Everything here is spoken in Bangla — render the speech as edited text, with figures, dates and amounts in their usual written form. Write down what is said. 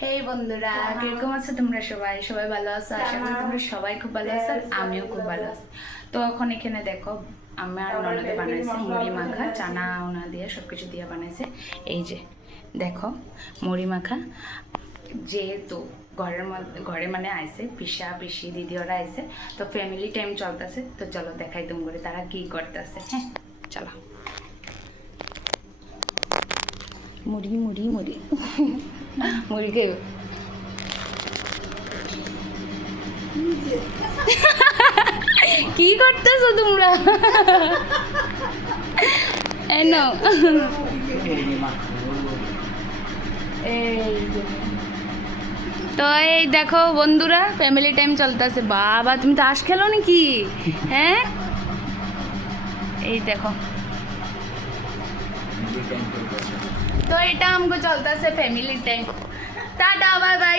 হেই বন্ধুরা, কিরকম আছো তোমরা? সবাই সবাই ভালো আছো? আশা করি তোমরা সবাই খুব ভালো আছো, আর আমিও খুব ভালো আছি। তো এখন এখানে দেখো, আমার ননদে বানাইছে মুড়ি মাখা, চানা ওনা দিয়ে সবকিছু দিয়ে বানাইছে। এই যে দেখো মুড়ি মাখা, যেহেতু ঘরে মানে আইছে পিসা পিসি দিদি ওরা আইছে, তো ফ্যামিলি টাইম চলতেছে। তো চলো দেখাই তুমি করে তারা কি করতেছে। হ্যাঁ চলো। মুড়ি মুড়ি মুড়ি মুড়ি খেয়ে কি করতেছো তোমরা? এনো তো এই দেখো বন্ধুরা, ফ্যামিলি টাইম চলতেছে। বাবা তুমি তাস খেলো নাকি? হ্যাঁ এই দেখো, তো এটা আমাকে চলতেছে family time. Tata bye bye.